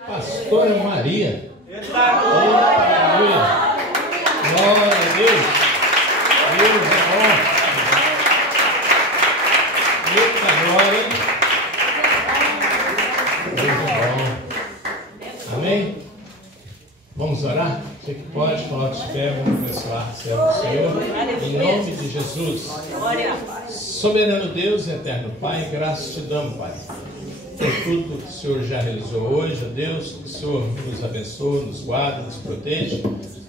Pastora Maria. Aleluia. Glória a Deus. Deus é bom. Eita glória. Deus é bom. Amém? Vamos orar? Você que pode, coloque de pé, vamos abençoar o servo do Senhor. Em nome de Jesus. Soberano Deus e eterno Pai, graças te damos, Pai, por tudo que o Senhor já realizou hoje, ó Deus, que o Senhor nos abençoe, nos guarde, nos proteja.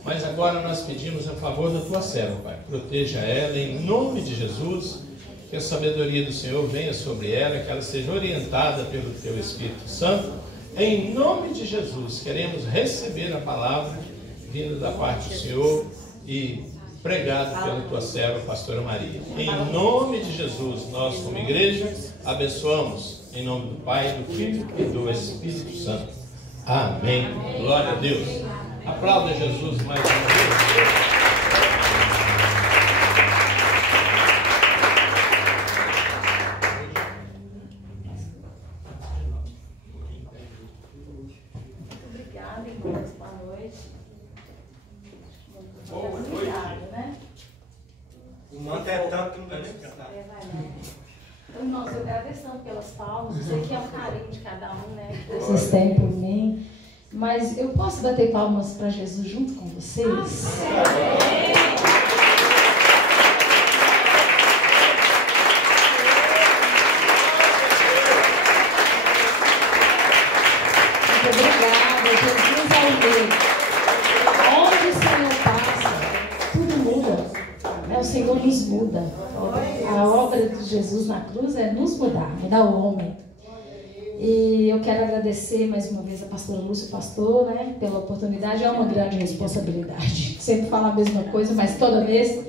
Mas agora nós pedimos a favor da tua serva, Pai. Proteja ela em nome de Jesus, que a sabedoria do Senhor venha sobre ela, que ela seja orientada pelo teu Espírito Santo. Em nome de Jesus, queremos receber a palavra vinda da parte do Senhor e pregado pela tua serva, pastora Maria. Em nome de Jesus, nós como igreja abençoamos. Em nome do Pai, do Filho e do Espírito Santo. Amém. Glória a Deus. Aplauda Jesus mais uma vez. Irmãos, eu agradeço pelas palmas, isso aqui é um carinho de cada um, né? Vocês têm por mim. Mas eu posso bater palmas para Jesus junto com vocês? Muito obrigada, Jesus é o Rei. Onde o Senhor passa, tudo muda. O Senhor nos muda. A obra de Jesus na cruz é nos mudar, mudar o homem. E eu quero agradecer mais uma vez a pastora Lúcia, pastor, né, pela oportunidade. É uma grande responsabilidade. Sempre falo a mesma coisa, mas toda vez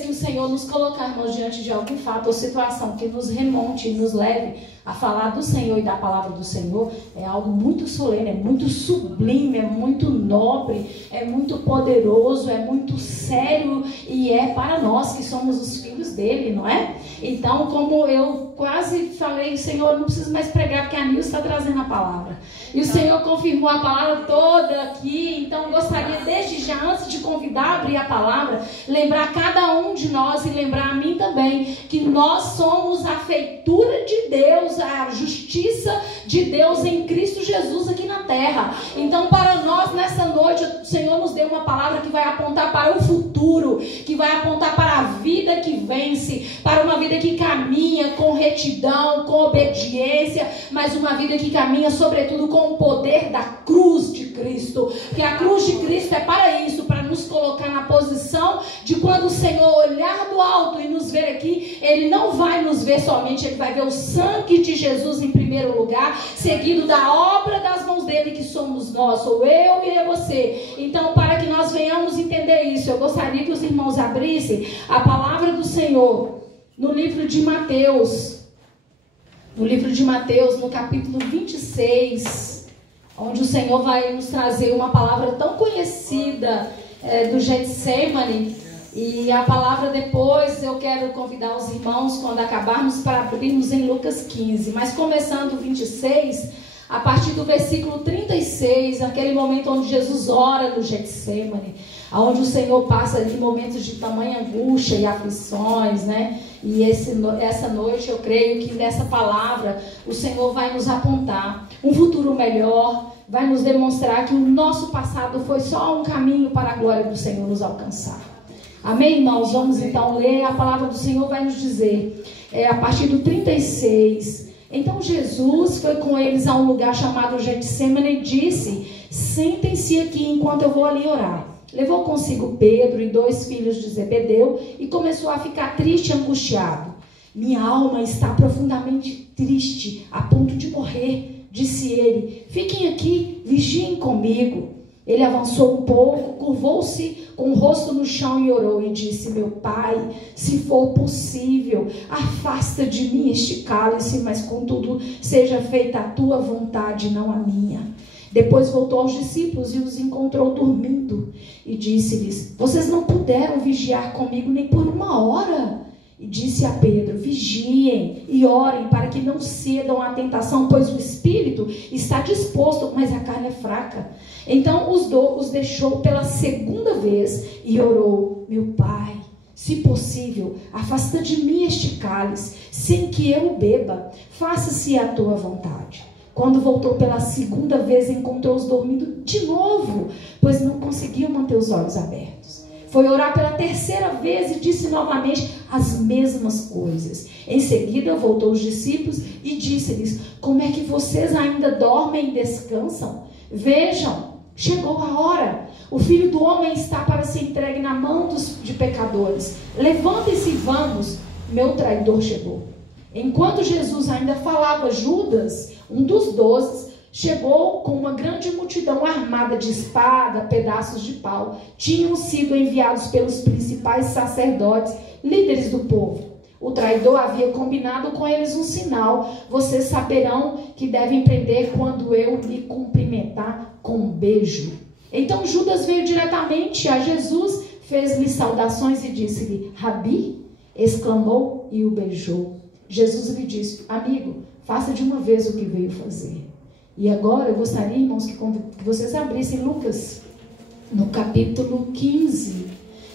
que o Senhor nos colocar, irmãos, diante de algum fato ou situação que nos remonte e nos leve a falar do Senhor e da palavra do Senhor, é algo muito solene, é muito sublime, é muito nobre, é muito poderoso, é muito sério e é para nós que somos os filhos dele, não é? Então, como eu quase falei, Senhor, eu não preciso mais pregar porque a Nilce está trazendo a palavra. E o Senhor confirmou a palavra toda aqui, então eu gostaria desde já, antes de convidar a abrir a palavra, lembrar cada um de nós e lembrar a mim também, que nós somos a feitura de Deus, a justiça de Deus em Cristo Jesus aqui na terra. Então, para nós, nessa noite, o Senhor nos deu uma palavra que vai apontar para o futuro, que vai apontar para a vida que vence, para uma vida que caminha com retidão, com obediência, mas uma vida que caminha, sobretudo, com o poder da cruz de Cristo. Porque a cruz de Cristo é para isso, para nos colocar na posição de quando o Senhor olhar do alto e nos ver aqui, Ele não vai nos ver somente, Ele vai ver o sangue de Jesus em primeiro lugar, seguido da obra das mãos dele, que somos nós, sou eu e é você. Então, para que nós venhamos entender isso, eu gostaria que os irmãos abrissem a palavra do Senhor no livro de Mateus, no capítulo 26, onde o Senhor vai nos trazer uma palavra tão conhecida do Getsemane. E a palavra depois eu quero convidar os irmãos, quando acabarmos, para abrirmos em Lucas 15. Mas começando o 26, a partir do versículo 36, aquele momento onde Jesus ora no Getsemane, onde o Senhor passa ali momentos de tamanha angústia e aflições, né? E essa noite eu creio que nessa palavra o Senhor vai nos apontar um futuro melhor, vai nos demonstrar que o nosso passado foi só um caminho para a glória do Senhor nos alcançar. Amém, irmãos? Vamos então ler. A palavra do Senhor vai nos dizer, a partir do 36. Então Jesus foi com eles a um lugar chamado Getsemane e disse: sentem-se aqui enquanto eu vou ali orar. Levou consigo Pedro e 2 filhos de Zebedeu e começou a ficar triste e angustiado. Minha alma está profundamente triste, a ponto de morrer, disse ele. Fiquem aqui, vigiem comigo. Ele avançou um pouco, curvou-se com o rosto no chão e orou e disse: meu pai, se for possível, afasta de mim este cálice, mas contudo seja feita a tua vontade, não a minha. Depois voltou aos discípulos e os encontrou dormindo e disse-lhes: vocês não puderam vigiar comigo nem por uma hora? e disse a Pedro: vigiem e orem para que não cedam à tentação, pois o espírito está disposto, mas a carne é fraca. Então os deixou pela segunda vez e orou: meu Pai, se possível, afasta de mim este cálice, sem que eu o beba. Faça-se a tua vontade. Quando voltou pela segunda vez, encontrou-os dormindo de novo, pois não conseguiam manter os olhos abertos. Foi orar pela terceira vez e disse novamente as mesmas coisas. Em seguida voltou os discípulos e disse-lhes: como é que vocês ainda dormem e descansam? Vejam, chegou a hora. O Filho do Homem está para ser entregue na mão de pecadores. Levantem-se e vamos, meu traidor chegou. Enquanto Jesus ainda falava, Judas, um dos 12, chegou com uma grande multidão armada de espada, pedaços de pau. Tinham sido enviados pelos principais sacerdotes, líderes do povo. O traidor havia combinado com eles um sinal: vocês saberão que devem prender quando eu lhe cumprimentar com um beijo. Então Judas veio diretamente a Jesus, fez-lhe saudações e disse-lhe: Rabi, exclamou e o beijou. Jesus lhe disse: amigo, faça de uma vez o que veio fazer. E agora eu gostaria, irmãos, que vocês abrissem Lucas, no capítulo 15.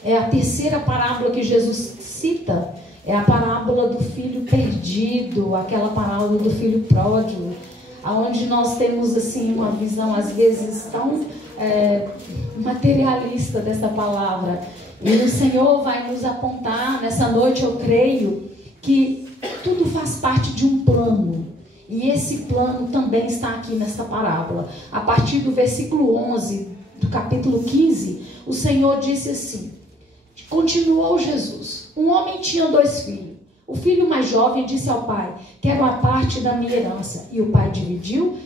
É a terceira parábola que Jesus cita. É a parábola do filho perdido, aquela parábola do filho pródigo, onde nós temos assim uma visão às vezes tão materialista dessa palavra. E o Senhor vai nos apontar nessa noite, eu creio, que tudo faz parte de um plano. E esse plano também está aqui nesta parábola. A partir do versículo 11 do capítulo 15, o Senhor disse assim: continuou Jesus: um homem tinha 2 filhos. O filho mais jovem disse ao pai: quero a parte da minha herança. E o pai dividiu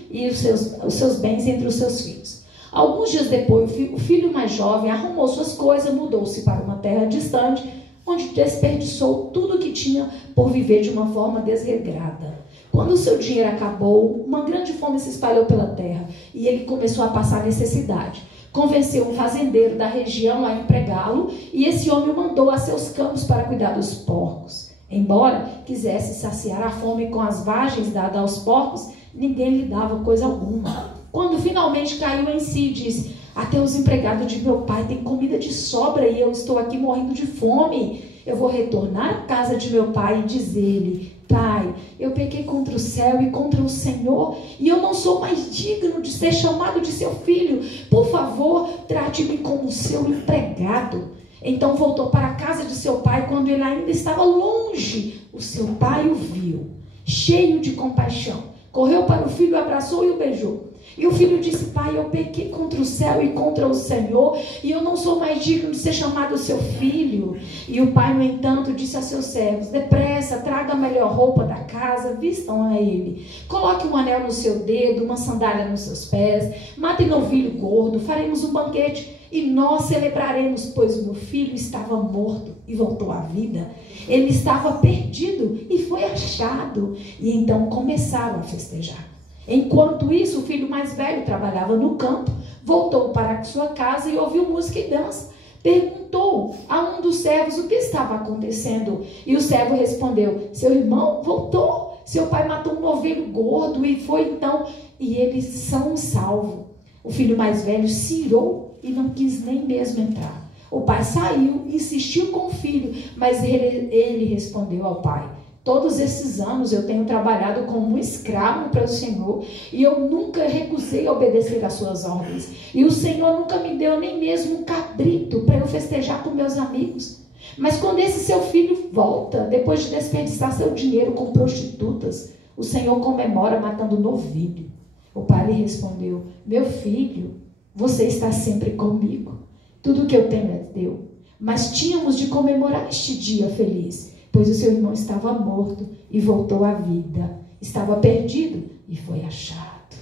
os seus bens entre os seus filhos. Alguns dias depois, o filho mais jovem arrumou suas coisas, mudou-se para uma terra distante, onde desperdiçou tudo o que tinha por viver de uma forma desregrada. Quando o seu dinheiro acabou, uma grande fome se espalhou pela terra e ele começou a passar necessidade. Convenceu um fazendeiro da região a empregá-lo e esse homem o mandou a seus campos para cuidar dos porcos. Embora quisesse saciar a fome com as vagens dadas aos porcos, ninguém lhe dava coisa alguma. Quando finalmente caiu em si, disse: até os empregados de meu pai têm comida de sobra e eu estou aqui morrendo de fome. Eu vou retornar à casa de meu pai e dizer-lhe: Pai, eu pequei contra o céu e contra o Senhor, e eu não sou mais digno de ser chamado de seu filho. Por favor, trate-me como seu empregado. Então voltou para a casa de seu pai. Quando ele ainda estava longe, o seu pai o viu, cheio de compaixão. Correu para o filho, o abraçou e o beijou. E o filho disse: pai, eu pequei contra o céu e contra o Senhor, e eu não sou mais digno de ser chamado seu filho. E o pai, no entanto, disse a seus servos: depressa, traga a melhor roupa da casa, vistam a ele. Coloque um anel no seu dedo, uma sandália nos seus pés, matem novilho gordo, faremos um banquete e nós celebraremos, pois o meu filho estava morto e voltou à vida. Ele estava perdido e foi achado. E então começaram a festejar. Enquanto isso, o filho mais velho trabalhava no campo, voltou para sua casa e ouviu música e dança. Perguntou a um dos servos o que estava acontecendo. E o servo respondeu: seu irmão voltou, seu pai matou um novilho gordo e foi então, e eles são salvos. O filho mais velho se irou e não quis nem mesmo entrar. O pai saiu, insistiu com o filho, mas ele respondeu ao pai: todos esses anos eu tenho trabalhado como um escravo para o Senhor e eu nunca recusei obedecer às suas ordens. E o Senhor nunca me deu nem mesmo um cabrito para eu festejar com meus amigos. Mas quando esse seu filho volta, depois de desperdiçar seu dinheiro com prostitutas, o Senhor comemora matando um novilho. O pai lhe respondeu: meu filho, você está sempre comigo. Tudo que eu tenho é teu. Mas tínhamos de comemorar este dia feliz, pois o seu irmão estava morto e voltou à vida. Estava perdido e foi achado.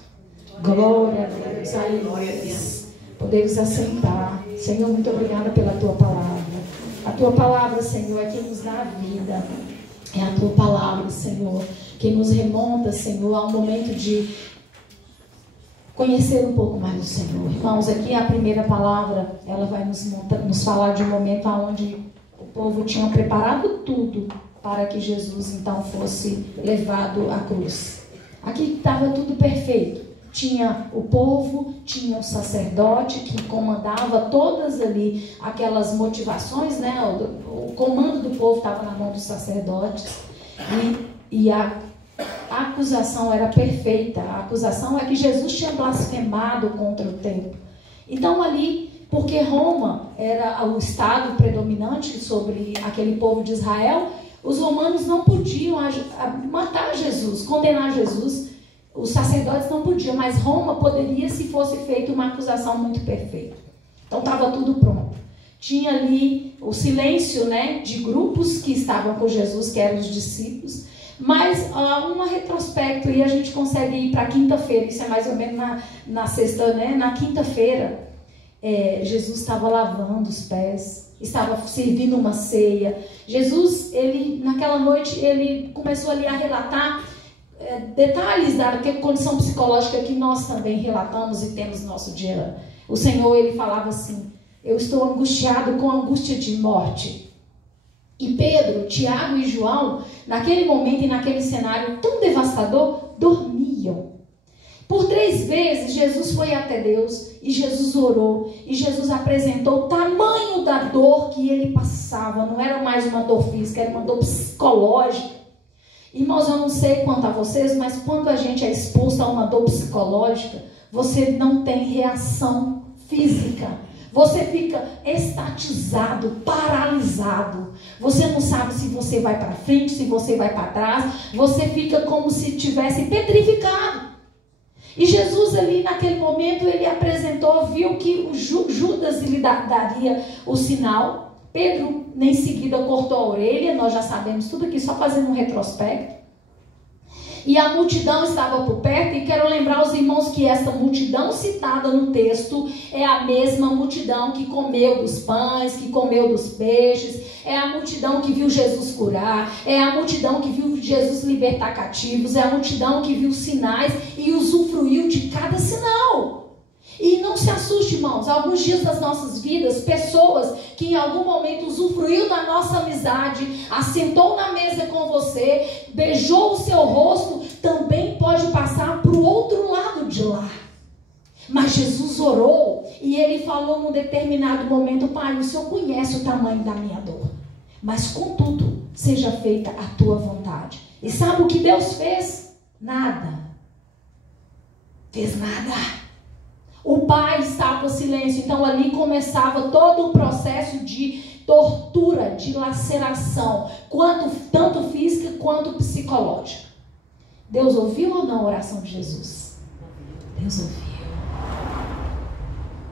Glória a Deus. Aleluia. Podemos assentar. Senhor, muito obrigada pela tua palavra. A tua palavra, Senhor, é quem nos dá a vida. É a tua palavra, Senhor, quem nos remonta, Senhor, a um momento de conhecer um pouco mais do Senhor. Irmãos, aqui a primeira palavra, ela vai nos falar de um momento onde povo tinha preparado tudo para que Jesus então fosse levado à cruz. Aqui estava tudo perfeito. Tinha o povo, tinha o sacerdote que comandava todas ali aquelas motivações, né? O comando do povo estava na mão dos sacerdotes. E a acusação era perfeita. A acusação é que Jesus tinha blasfemado contra o templo. Então ali, porque Roma era o estado predominante sobre aquele povo de Israel, os romanos não podiam matar Jesus, condenar Jesus. Os sacerdotes não podiam, mas Roma poderia se fosse feita uma acusação muito perfeita. Então estava tudo pronto. Tinha ali o silêncio, né, de grupos que estavam com Jesus, que eram os discípulos. Mas um retrospecto, e a gente consegue ir para quinta-feira, isso é mais ou menos na sexta, né? Na quinta-feira, Jesus estava lavando os pés, estava servindo uma ceia. Jesus, naquela noite, ele começou ali a relatar detalhes da condição psicológica que nós também relatamos e temos no nosso dia. O Senhor, ele falava assim: eu estou angustiado com angústia de morte. E Pedro, Tiago e João, naquele momento e naquele cenário tão devastador, dormiam. Por 3 vezes Jesus foi até Deus e Jesus orou e Jesus apresentou o tamanho da dor que ele passava. Não era mais uma dor física, era uma dor psicológica. Irmãos, eu não sei quanto a vocês, mas quando a gente é exposto a uma dor psicológica, você não tem reação física. Você fica estatizado, paralisado. Você não sabe se você vai para frente, se você vai para trás. Você fica como se tivesse petrificado. E Jesus ali naquele momento, ele apresentou, viu que o Judas lhe daria o sinal. Pedro, em seguida, cortou a orelha. Nós já sabemos tudo aqui, só fazendo um retrospecto. E a multidão estava por perto, e quero lembrar os irmãos que essa multidão citada no texto é a mesma multidão que comeu dos pães, que comeu dos peixes, é a multidão que viu Jesus curar, é a multidão que viu Jesus libertar cativos, é a multidão que viu sinais e usufruiu de cada sinal. E não se assuste, irmãos, alguns dias das nossas vidas, pessoas que em algum momento usufruiu da nossa amizade, assentou na mesa com você, beijou o seu rosto, também pode passar para o outro lado de lá. Mas Jesus orou e ele falou num determinado momento: Pai, o Senhor conhece o tamanho da minha dor, mas contudo, seja feita a tua vontade. E sabe o que Deus fez? Nada. Fez nada. O pai estava em silêncio. Então ali começava todo o processo de tortura, de laceração, tanto física quanto psicológica. Deus ouviu ou não a oração de Jesus? Deus ouviu.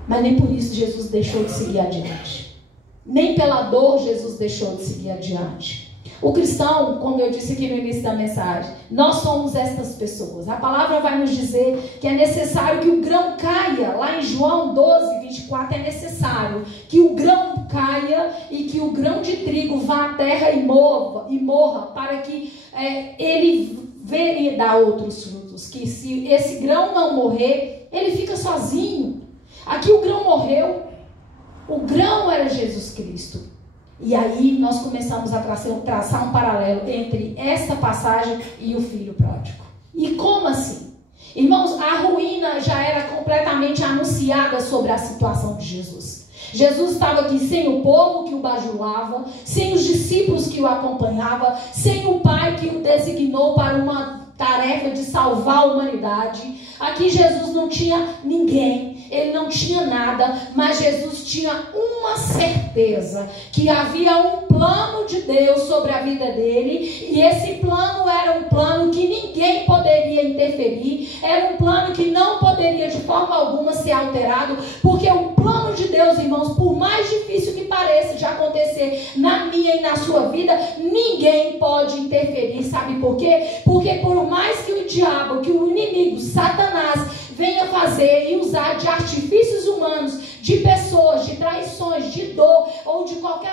Mas nem por isso Jesus deixou de seguir adiante. Nem pela dor Jesus deixou de seguir adiante. O cristão, como eu disse aqui no início da mensagem, nós somos estas pessoas. A palavra vai nos dizer que é necessário que o grão caia. Lá em João 12, 24, é necessário que o grão caia e que o grão de trigo vá à terra e morra, para que ele venha dar outros frutos. Que se esse grão não morrer, ele fica sozinho. Aqui o grão morreu. O grão era Jesus Cristo. E aí nós começamos a traçar um paralelo entre esta passagem e o filho pródigo. E como assim? Irmãos, a ruína já era completamente anunciada sobre a situação de Jesus. Jesus estava aqui sem o povo que o bajulava, sem os discípulos que o acompanhavam, sem o Pai que o designou para uma tarefa de salvar a humanidade. Aqui Jesus não tinha ninguém, ele não tinha nada, mas Jesus tinha uma certeza, que havia um plano de Deus sobre a vida dele, e esse plano era um plano que ninguém poderia interferir, era um plano que não poderia de forma alguma ser alterado, porque o plano de Deus, irmãos, por mais difícil que pareça de acontecer na minha e na sua vida, ninguém pode interferir. Sabe por quê? Porque por mais que o diabo, que o inimigo, Satanás, venha fazer e usar de artifícios humanos, de pessoas, de traições, de dor ou de qualquer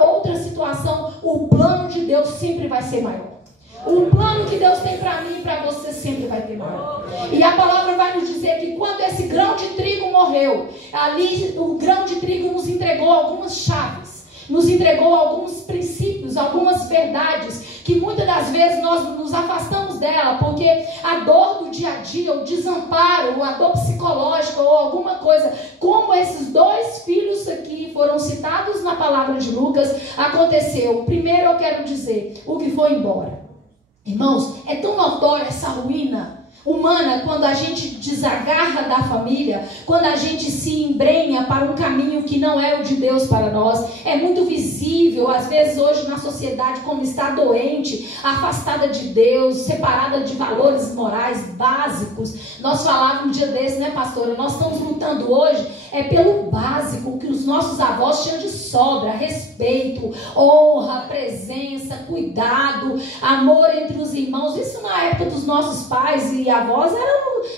outra situação, o plano de Deus sempre vai ser maior. O plano que Deus tem para mim e para você sempre vai ter maior. E a palavra vai nos dizer que quando esse grão de trigo morreu, ali o grão de trigo nos entregou algumas chaves. nos entregou alguns princípios, algumas verdades, que muitas das vezes nós nos afastamos dela, porque a dor do dia a dia, o desamparo, a dor psicológica ou alguma coisa, como esses dois filhos aqui foram citados na palavra de Lucas, aconteceu. Primeiro eu quero dizer, o que foi embora. Irmãos, é tão notória essa ruína humana quando a gente desagarra da família, quando a gente se embrenha para um caminho que não é o de Deus para nós. É muito visível, às vezes hoje na sociedade, como está doente, afastada de Deus, separada de valores morais básicos. Nós falávamos um dia desse, né, pastora? Nós estamos lutando hoje pelo básico, que os nossos avós tinham de sobra: respeito, honra, presença, cuidado, amor entre os irmãos. Isso na época dos nossos pais e avós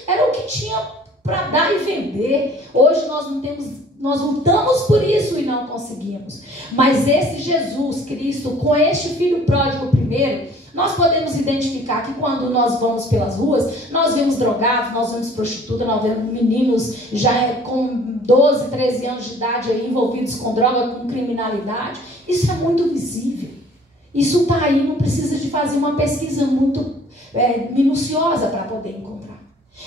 era o que tinha para dar e vender. Hoje nós não temos, nós lutamos por isso e não conseguimos. Mas esse Jesus Cristo, com este filho pródigo primeiro, nós podemos identificar que quando nós vamos pelas ruas, nós vemos drogados, nós vemos prostituta, nós vemos meninos já com 12, 13 anos de idade aí, envolvidos com droga, com criminalidade. Isso é muito visível. Isso está aí, não precisa de fazer uma pesquisa muito minuciosa para poder encontrar.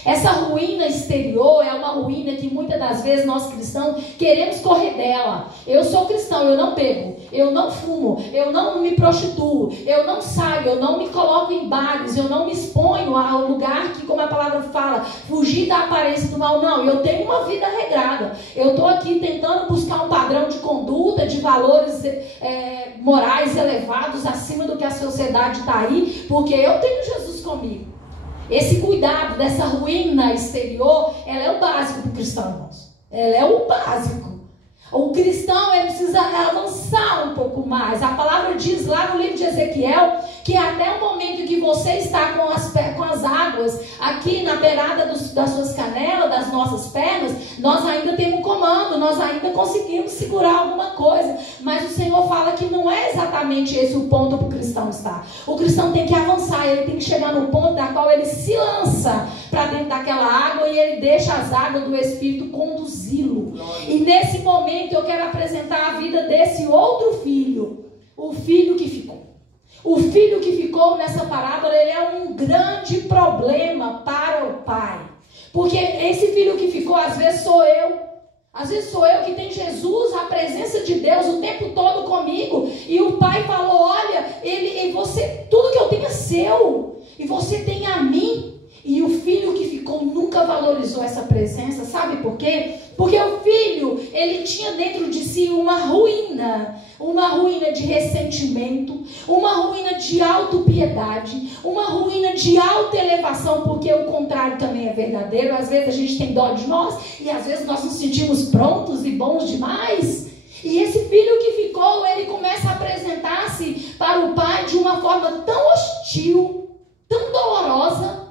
Essa ruína exterior é uma ruína que muitas das vezes nós cristãos queremos correr dela. Eu sou cristão, eu não bebo, eu não fumo, eu não me prostituo, eu não saio, eu não me coloco em bares, eu não me exponho ao lugar que, como a palavra fala, fugir da aparência do mal. Não, eu tenho uma vida regrada. Eu estou aqui tentando buscar um padrão de conduta, de valores morais elevados acima do que a sociedade está aí, porque eu tenho Jesus comigo. Esse cuidado dessa ruína exterior, ela é o básico do cristão, irmãos. Ela é o básico. O cristão, ele precisa avançar um pouco mais. A palavra diz lá no livro de Ezequiel que até o momento em que você está com as águas aqui na beirada das suas canelas, das nossas pernas, nós ainda temos um comando, nós ainda conseguimos segurar alguma coisa. Mas o Senhor fala que não é exatamente esse o ponto para o cristão estar. O cristão tem que avançar, ele tem que chegar no ponto da qual ele se lança para dentro daquela água e ele deixa as águas do Espírito conduzi-lo. E nesse momento eu quero apresentar a vida desse outro filho, o filho que ficou. O filho que ficou nessa parábola, ele é um grande problema para o pai. Porque esse filho que ficou, às vezes sou eu. Às vezes sou eu que tenho Jesus, a presença de Deus o tempo todo comigo. E o pai falou, olha, você, tudo que eu tenho é seu. E você tem a mim. E o filho que ficou nunca valorizou essa presença. Sabe por quê? Porque o filho, ele tinha dentro de si uma ruína de ressentimento, uma ruína de autopiedade, uma ruína de autoelevação, porque o contrário também é verdadeiro. Às vezes a gente tem dó de nós e às vezes nós nos sentimos prontos e bons demais. E esse filho que ficou, ele começa a apresentar-se para o pai de uma forma tão hostil, tão dolorosa,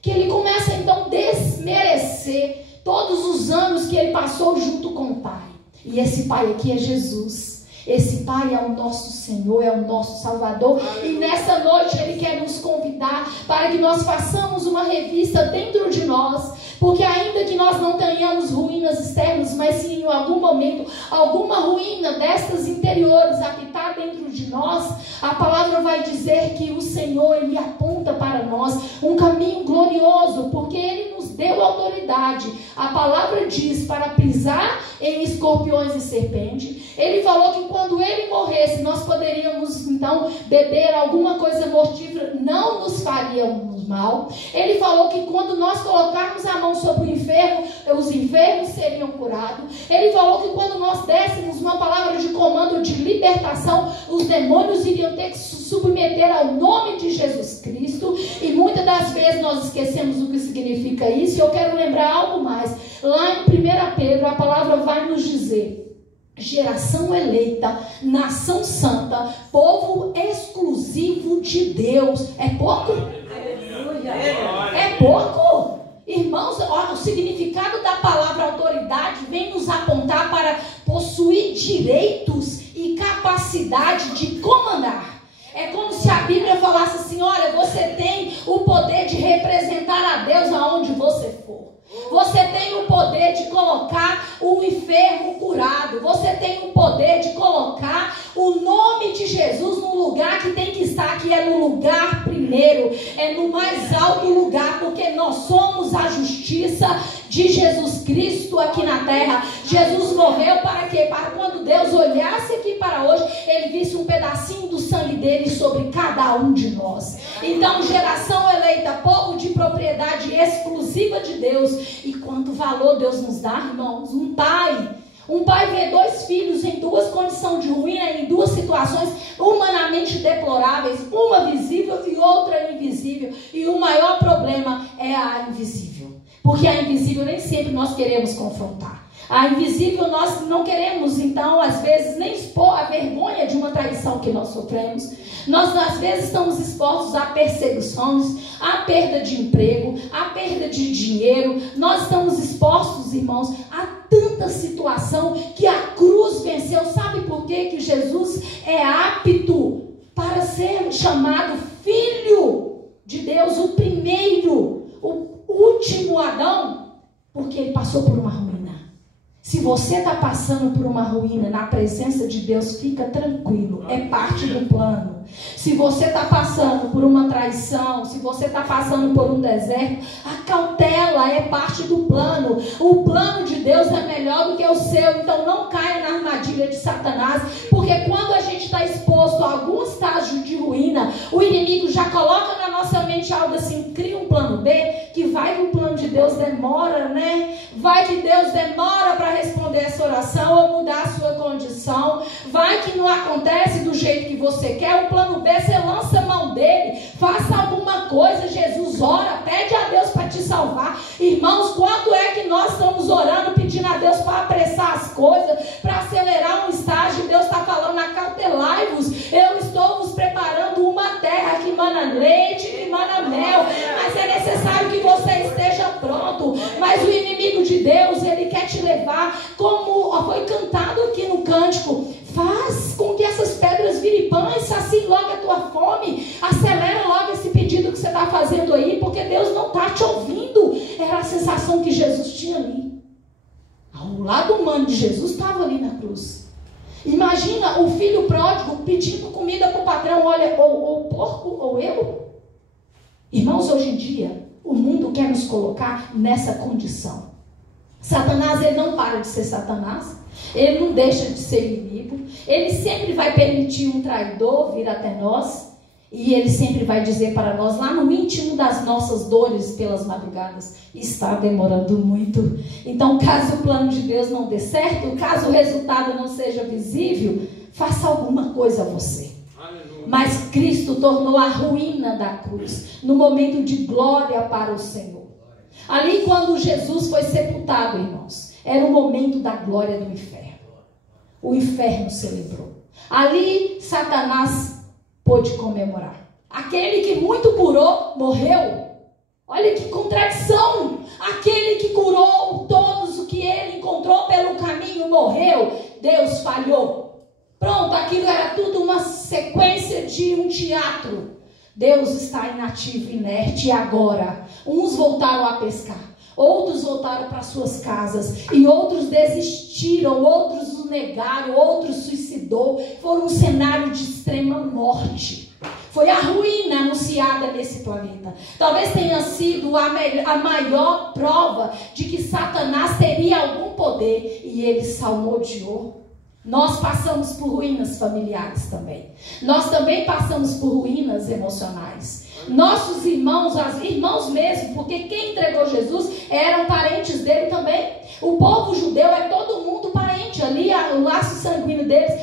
que ele começa então a desmerecer todos os anos que ele passou junto com o pai. E esse pai aqui é Jesus. Esse pai é o nosso Senhor, é o nosso Salvador. E nessa noite ele quer nos convidar para que nós façamos uma revista dentro de nós. Porque ainda que nós não tenhamos ruínas externas, mas se em algum momento alguma ruína destas interiores habitar dentro de nós, a palavra vai dizer que o Senhor, ele aponta para nós um caminho glorioso, porque ele nos deu autoridade. A palavra diz para pisar em escorpiões e serpentes. Ele falou que quando ele morresse, nós poderíamos então beber alguma coisa mortífera, não nos faríamos mal. Ele falou que quando nós colocarmos a mão sobre o enfermo, os enfermos seriam curados. Ele falou que quando nós dessemos uma palavra de comando de libertação, os demônios iriam ter que se submeter ao nome de Jesus Cristo. E muitas das vezes nós esquecemos o que significa isso. E eu quero lembrar algo mais. Lá em 1 Pedro, a palavra vai nos dizer: geração eleita, nação santa, povo exclusivo de Deus. É pouco? É pouco? Irmãos, o significado da palavra autoridade vem nos apontar para possuir direitos e capacidade de comandar. É como se a Bíblia falasse assim: olha, você tem o poder de representar a Deus aonde você for. Você tem o poder de colocar o enfermo curado. Você tem o poder de colocar primeiro, é no mais alto lugar, porque nós somos a justiça de Jesus Cristo aqui na terra. Jesus morreu para quê? Para quando Deus olhasse aqui para hoje, ele visse um pedacinho do sangue dele sobre cada um de nós. Então, geração eleita, povo de propriedade exclusiva de Deus. E quanto valor Deus nos dá, irmãos? Um pai vê dois filhos em duas condições de ruína, em duas situações humanamente deploráveis, uma visível e outra invisível. E o maior problema é a invisível. Porque a invisível nem sempre nós queremos confrontar. A invisível nós não queremos, então, às vezes, nem expor a vergonha de uma traição que nós sofremos. Nós, às vezes, estamos expostos a perseguições, a perda de emprego, a perda de dinheiro. Nós estamos expostos, irmãos, a tanta situação que a cruz venceu. Sabe por quê? Que Jesus é apto para ser chamado Filho de Deus, o primeiro, o último Adão, porque ele passou por uma ruína. Se você está passando por uma ruína, na presença de Deus, fica tranquilo, é parte do plano. Se você está passando por uma traição, se você está passando por um deserto, a cautela é parte do plano. O plano de Deus é melhor do que o seu, então não caia na armadilha de Satanás, porque quando a gente está exposto a algum estágio de ruína, o inimigo já coloca na nossa mente algo assim, cria um plano B, que vai que o plano de Deus demora, né? Vai que Deus demora para responder essa oração ou mudar a sua condição. Vai que não acontece do jeito que você quer. O plano B, você lança a mão dele, faça alguma coisa. Jesus ora, pede a Deus para te salvar. Irmãos, quando é que nós estamos orando, pedindo a Deus para apressar as coisas, para acelerar um estágio? Deus está falando, acautelai-vos, eu estou vos preparando uma terra que mana leite, que mana mel, mas é necessário que você esteja pronto. Mas o inimigo de Deus, ele quer te levar, como foi cantado aqui no cântico, faz com que essas pedras virem pães, sacie logo a tua fome, acelera logo esse pedido que você está fazendo aí, porque Deus não está te ouvindo. Era a sensação que Jesus tinha ali. O lado humano de Jesus estava ali na cruz. Imagina o filho pródigo pedindo comida para o patrão, olha, ou o porco ou eu. Irmãos, hoje em dia o mundo quer nos colocar nessa condição. Satanás, ele não para de ser Satanás, ele não deixa de ser inimigo, ele sempre vai permitir um traidor vir até nós, e ele sempre vai dizer para nós, lá no íntimo das nossas dores pelas madrugadas, está demorando muito. Então, caso o plano de Deus não dê certo, caso o resultado não seja visível, faça alguma coisa a você. Mas Cristo tornou a ruína da cruz no momento de glória para o Senhor. Ali, quando Jesus foi sepultado, irmãos, era o momento da glória do inferno. O inferno celebrou. Ali, Satanás pôde comemorar. Aquele que muito curou, morreu. Olha que contradição. Aquele que curou todos o que ele encontrou pelo caminho, morreu. Deus falhou. Pronto, aquilo era tudo uma sequência de um teatro. Deus está inativo, inerte, e agora? Uns voltaram a pescar, outros voltaram para suas casas, e outros desistiram, outros o negaram, outros suicidou. Foi um cenário de extrema morte. Foi a ruína anunciada nesse planeta. Talvez tenha sido a maior prova de que Satanás teria algum poder, e ele salmodiou. Nós passamos por ruínas familiares também. Nós também passamos por ruínas emocionais. Nossos irmãos, os irmãos mesmo, porque quem entregou Jesus eram parentes dele também. O povo judeu é todo mundo parente. Ali o laço sanguíneo deles,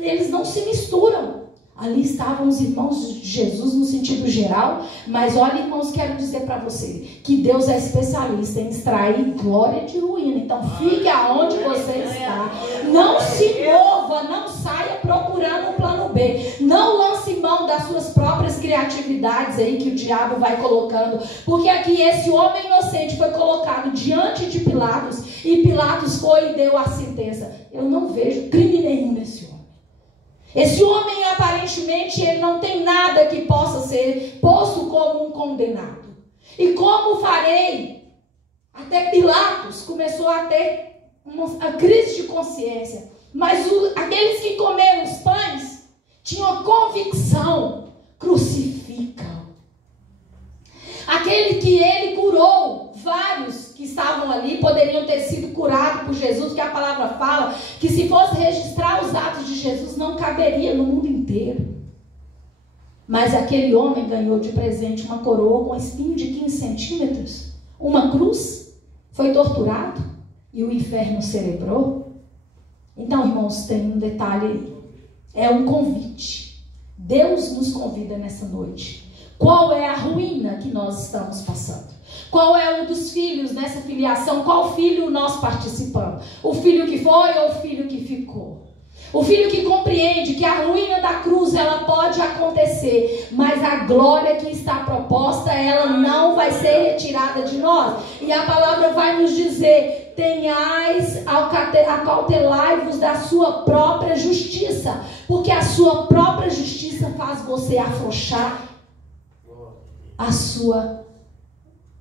eles não se misturam. Ali estavam os irmãos de Jesus no sentido geral. Mas olha, irmãos, quero dizer para você que Deus é especialista em extrair glória de ruína. Então fique aonde você está. Não se mova, não saia procurando um plano B. Não lance mão das suas próprias criatividades aí que o diabo vai colocando. Porque aqui esse homem inocente foi colocado diante de Pilatos, e Pilatos foi e deu a sentença. Eu não vejo crime nenhum nesse homem. Esse homem, aparentemente, ele não tem nada que possa ser posto como um condenado. E como farei? Até Pilatos começou a ter uma crise de consciência. Mas aqueles que comeram os pães tinham a convicção: crucificam, que ele curou vários que estavam ali, poderiam ter sido curados por Jesus, que a palavra fala que se fosse registrar os atos de Jesus, não caberia no mundo inteiro. Mas aquele homem ganhou de presente uma coroa com espinho de 15 centímetros, uma cruz, foi torturado e o inferno celebrou. Então, irmãos, tem um detalhe aí. É um convite. Deus nos convida nessa noite. Qual é a ruína que nós estamos passando? Qual é um dos filhos nessa filiação? Qual filho nós participamos? O filho que foi ou o filho que ficou? O filho que compreende que a ruína da cruz, ela pode acontecer, mas a glória que está proposta, ela não vai ser retirada de nós. E a palavra vai nos dizer: tenhais, acautelai-vos da sua própria justiça, porque a sua própria justiça faz você afrouxar a sua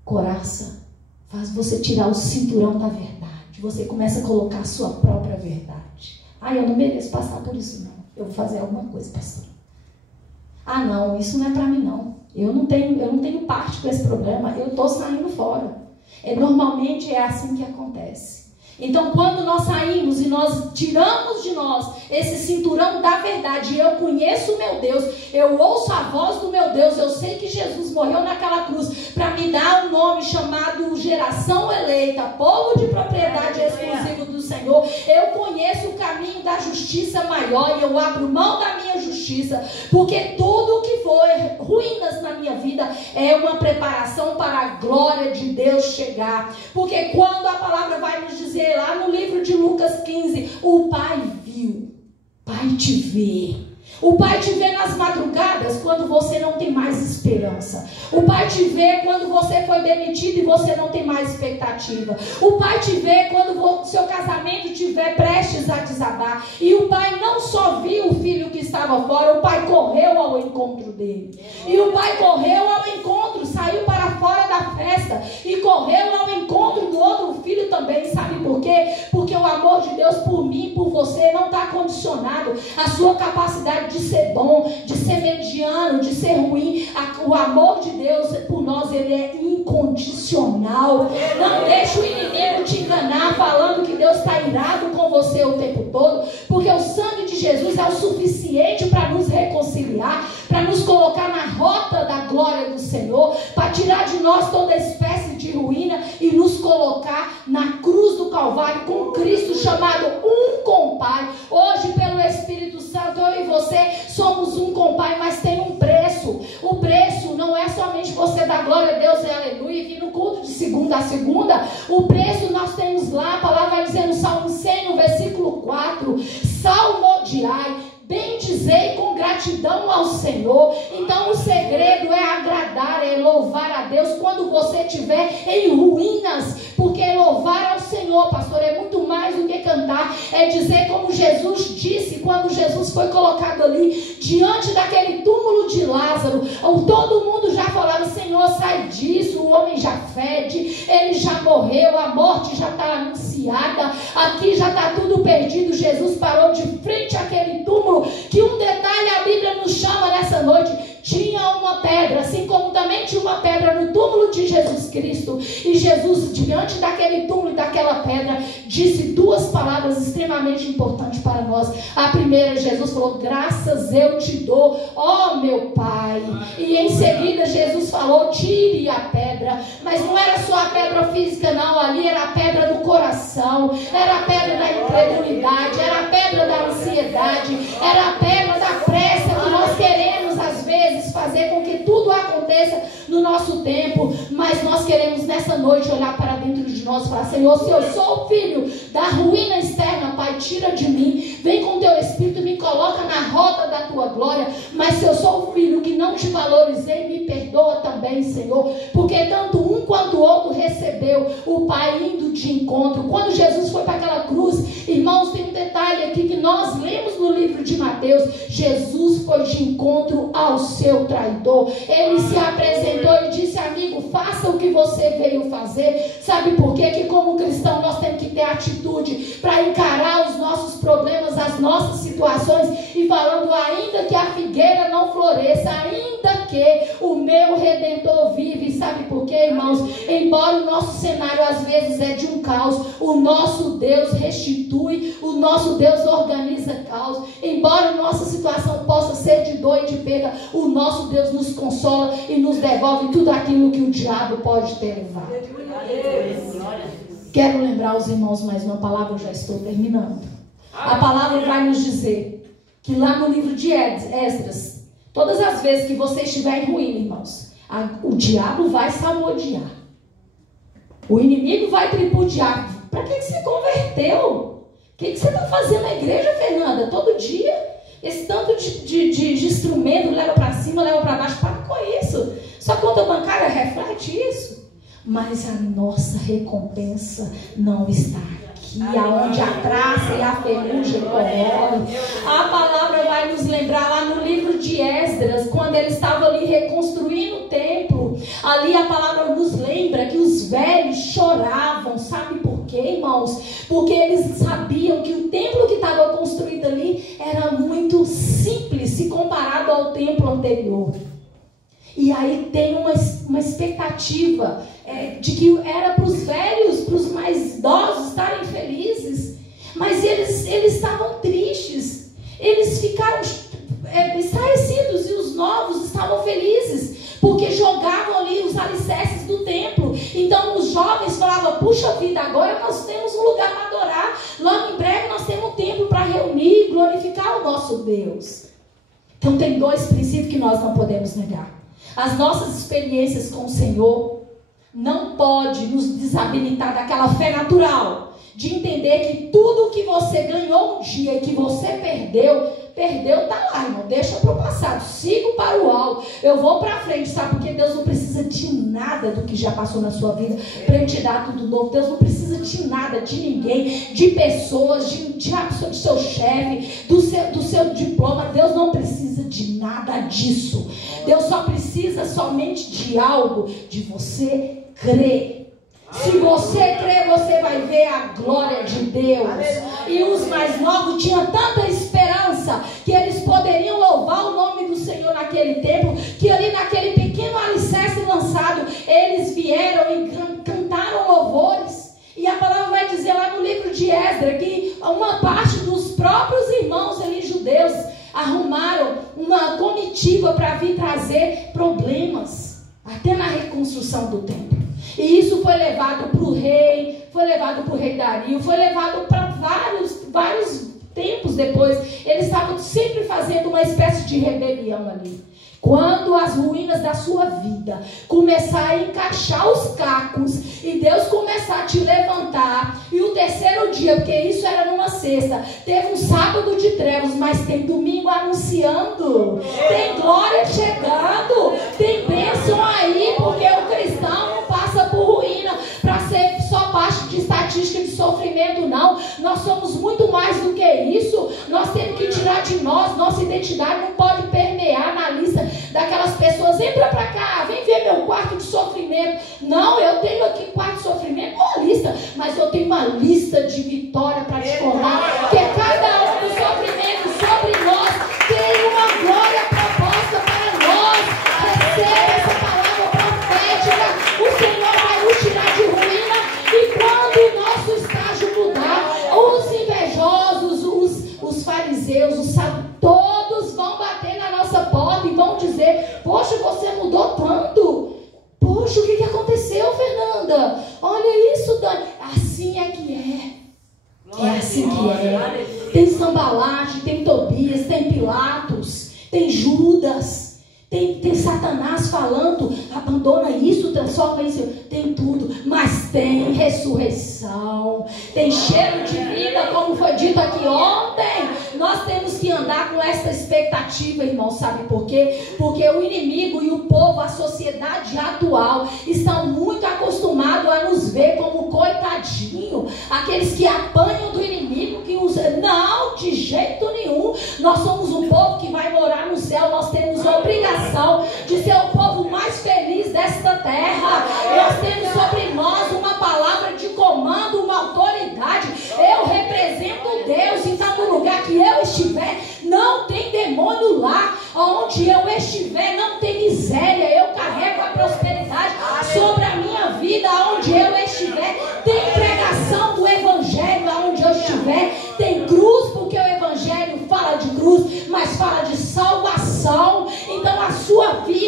couraça, faz você tirar o cinturão da verdade. Você começa a colocar a sua própria verdade. Eu não mereço passar por isso, não. Eu vou fazer alguma coisa, pastor. Não, isso não é para mim, não. Eu não tenho parte com esse problema. Eu estou saindo fora. Normalmente é assim que acontece. Então, quando nós saímos e nós tiramos de nós esse cinturão da verdade, eu conheço o meu Deus, eu ouço a voz do meu Deus, eu sei que Jesus morreu naquela cruz para me dar um nome chamado geração eleita, povo de propriedade exclusiva do Senhor. Eu conheço o caminho da justiça maior e eu abro mão da minha justiça, porque tudo que for ruínas na minha vida é uma preparação para a glória de Deus chegar. Porque quando a palavra vai nos dizer lá no livro de Lucas 15, o Pai viu, Pai te vê. O Pai te vê nas madrugadas quando você não tem mais esperança. O Pai te vê quando você foi demitido e você não tem mais expectativa. O Pai te vê quando o seu casamento estiver prestes a desabar. E o Pai não só viu o filho que estava fora, o Pai correu ao encontro dele. E o Pai correu ao encontro, saiu para fora da festa e correu ao encontro do outro filho também. Sabe por quê? Porque o amor de Deus por mim, por você, não está condicionado à sua capacidade de ser bom, de ser mediano, de ser ruim. O amor de Deus por nós, ele é incondicional. Não deixe o inimigo te enganar falando que Deus está irado com você o tempo todo, porque o sangue de Jesus é o suficiente para nos reconciliar, para nos colocar na rota da glória do Senhor, para tirar de nós toda espécie de ruína e nos colocar na cruz do Calvário com Cristo, chamado um com o Pai. Hoje, pelo Espírito Santo, eu e você somos um com o Pai, mas tem um preço. O preço não é somente você dar glória a Deus e aleluia e vir no culto de segunda a segunda. O preço nós temos lá, a palavra vai dizer no Salmo 100, no versículo 4, salmodiai, bendizei com gratidão ao Senhor. Então o segredo é agradar, é louvar a Deus quando você estiver em ruínas, porque louvar ao Senhor, pastor, é muito mais do que cantar, é dizer como Jesus disse quando Jesus foi colocado ali diante daquele túmulo de Lázaro. Todo mundo já falava: Senhor, sai disso, o homem já fede, ele já morreu, a morte já está anunciada, aqui já está tudo perdido. Jesus parou de frente àquele túmulo, que um detalhe a Bíblia nos chama nessa noite: tinha uma pedra, assim como também tinha uma pedra no túmulo de Jesus Cristo. E Jesus, diante daquele túmulo e daquela pedra, disse duas palavras extremamente importantes para nós. A primeira, Jesus falou: graças eu te dou, ó meu Pai. E em seguida Jesus falou: tire a pedra. Mas não era só a pedra física, não. Ali era a pedra do coração, era a pedra da incredulidade, era a pedra da ansiedade, era a pedra da pressa que nós queremos às vezes fazer com que tudo aconteça no nosso tempo. Mas nós queremos nessa noite olhar para dentro de nós e falar: Senhor, se eu sou o filho da ruína externa, Pai, tira de mim, vem com teu Espírito, me coloca na rota da tua glória. Mas se eu sou o filho que não te valorizei, me perdoa também, Senhor, porque tanto um quanto o outro recebeu o Pai indo de encontro. Quando Jesus foi para aquela cruz, irmãos, tem um detalhe aqui que nós lemos no livro de Mateus: Jesus foi de encontro ao seu traidor. Ele se apresentou e disse: amigo, faça o que você veio fazer. Sabe por quê? Que como cristão nós temos que ter atitude para encarar os nossos problemas, as nossas situações, e falando: ainda que a figueira não floresça, ainda que o meu Redentor vive. sabe por quê, irmãos? Embora o nosso cenário às vezes é de um caos, o nosso Deus restitui, o nosso Deus organiza caos. Embora a nossa situação possa ser de dor e de perda, o nosso Deus nos consola e nos devolve tudo aquilo que o diabo pode ter levado. Quero lembrar os irmãos mais uma palavra, eu já estou terminando. A palavra vai nos dizer que lá no livro de Esdras, todas as vezes que você estiver em ruína, irmãos, o diabo vai salmodiar. O inimigo vai tripudiar. Para que você converteu? O que você está fazendo na igreja, Fernanda? Todo dia? Esse tanto de instrumento leva para cima, leva para baixo. Para com isso. Sua conta bancária reflete isso. Mas a nossa recompensa não está aqui, aonde a traça e a ferrugem corroem. A palavra vai nos lembrar lá no livro de Esdras, quando ele estava ali reconstruindo o templo. Ali a palavra nos lembra que os velhos choravam. Sabe por quê, irmãos? Porque eles sabiam que o templo que estava construído ali era muito simples se comparado ao templo anterior. E aí tem uma expectativa de que era para os velhos, para os mais idosos estarem felizes. Mas eles estavam tristes. Eles ficaram estarrecidos e os novos estavam felizes, porque jogavam ali os alicerces do templo. Então os jovens falavam, puxa vida, agora nós temos um lugar para adorar. Logo em breve nós temos um templo para reunir e glorificar o nosso Deus. Então tem dois princípios que nós não podemos negar. As nossas experiências com o Senhor não pode nos desabilitar daquela fé natural, de entender que tudo que você ganhou um dia e que você perdeu, está lá, irmão. Deixa para o passado, sigo para o alto, eu vou para frente, sabe? Porque Deus não precisa de nada do que já passou na sua vida para Ele te dar tudo novo. Deus não precisa de nada, de ninguém, de pessoas, do seu chefe, do seu diploma. Deus não precisa de nada disso. Deus só precisa somente de algo, de você crer. Se você crer, você vai ver a glória de Deus. E os mais novos tinham tanta esperança que eles poderiam louvar o nome do Senhor naquele tempo, que ali naquele pequeno alicerce lançado, eles vieram e cantaram louvores. E a palavra vai dizer lá no livro de Esdras que uma parte dos próprios irmãos ali judeus arrumaram uma comitiva para vir trazer problemas, até na reconstrução do templo. E isso foi levado para o rei, foi levado para o rei Dario, foi levado para vários tempos depois. Eles estavam sempre fazendo uma espécie de rebelião ali. Quando as ruínas da sua vida começar a encaixar os cacos e Deus começar a te levantar, e o terceiro dia, porque isso era numa sexta, teve um sábado de trevas, mas tem domingo anunciando, tem glória chegando, tem bênção aí, porque o cristão não passa por ruína para ser só parte de estatística de sofrimento, não. Nós somos muito mais do que isso. Nós temos que tirar de nós, nossa identidade não pode permear na lista daquelas pessoas, entra pra cá, vem ver meu quarto de sofrimento. Não, eu tenho aqui quarto de sofrimento, uma lista, mas eu tenho uma lista de vitória para te contar, que cada um dos sofrimentos sobre nós tem uma glória proposta para nós. Receba essa palavra profética. O Senhor vai nos tirar de ruína, e quando o nosso estágio mudar, os invejosos, os fariseus, os saduceus, todos vão bater na nossa porta e vão dizer, poxa, você mudou tanto. Poxa, o que aconteceu, Fernanda? Olha isso, Dani. Assim é que é. É assim que é. Tem Sambalate, tem Tobias, tem Pilatos, tem Judas, tem Satanás falando, abandona isso, transforma isso. Tem tudo, mas tem ressurreição, tem cheiro de vida, como foi dito aqui ontem. Nós temos que andar com essa expectativa, irmão. Sabe por quê? Porque o inimigo e o povo, a sociedade atual, estão muito acostumados a nos ver como coitadinho, aqueles que apanham do inimigo, que usa. Não, de jeito nenhum. Nós somos um povo que vai morar no céu. Nós temos a obrigação de ser o povo mais feliz desta terra. Nós temos sobre nós uma palavra de comando, uma autoridade. Eu represento Deus, então no lugar que eu estiver, não tem demônio lá. Onde eu estiver, não tem miséria. Eu carrego a prosperidade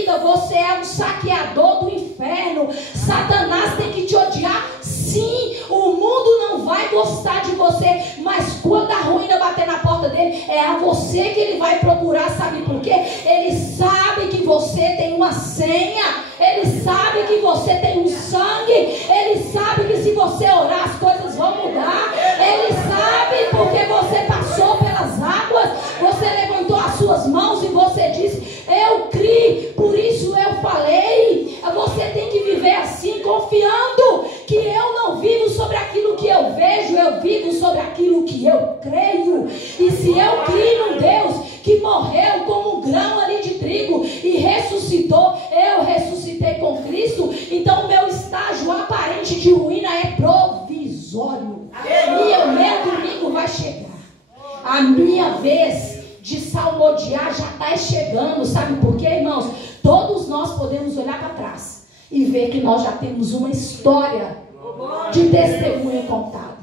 vida, você é um saqueador do inferno. Satanás tem que te odiar. Sim, o mundo não vai gostar de você, mas quando a ruína bater na porta dele, é a você que ele vai procurar. Sabe por quê? Ele sabe que você tem uma senha, ele sabe que você tem um sangue, ele sabe que se você orar as coisas vão mudar, ele sabe porque você passou pelas águas, você levantou as suas mãos e você disse: eu criei, por isso eu falei. Você tem que viver assim, confiando que eu não vivo sobre aquilo que eu vejo, eu vivo sobre aquilo que eu creio. E se eu creio num Deus que morreu como um grão ali de trigo e ressuscitou, eu ressuscitei com Cristo, então o meu estágio aparente de ruína é provisório. E o meu domingo vai chegar. A minha vez de salmodiar já está chegando. Sabe por quê, irmãos? Todos nós podemos olhar para trás e ver que nós já temos uma história de testemunho contada.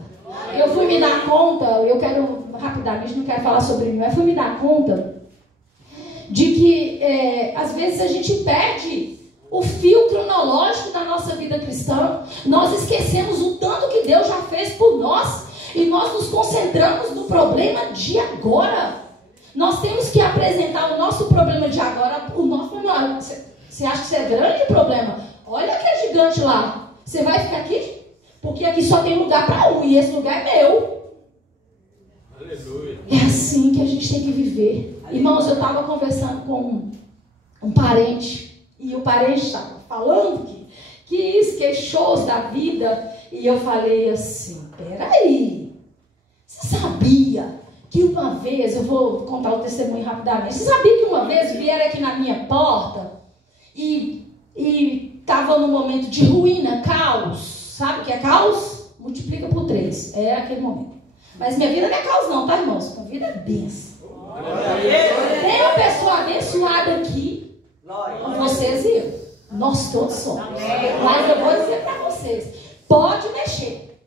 Eu fui me dar conta, eu quero rapidamente, não quero falar sobre mim, mas fui me dar conta de que às vezes a gente perde o fio cronológico da nossa vida cristã. Nós esquecemos o tanto que Deus já fez por nós e nós nos concentramos no problema de agora. Nós temos que apresentar o nosso problema de agora. O nosso problema. Você acha que isso é grande problema? Olha aquele gigante lá. Você vai ficar aqui? Porque aqui só tem lugar para um e esse lugar é meu. Aleluia. É assim que a gente tem que viver. Irmãos, eu estava conversando com um parente e o parente estava falando que queixou-se da vida e eu falei assim: peraí, você sabia que uma vez, eu vou contar o testemunho rapidamente, você sabia que uma vez vieram aqui na minha porta e estava num momento de ruína, caos? Sabe o que é caos? Multiplica por 3, é aquele momento. Mas minha vida não é caos não, tá, irmãos? Minha vida é bênção. Tem uma pessoa abençoada aqui, vocês e eu. Nós todos somos. Mas eu vou dizer para vocês, pode mexer,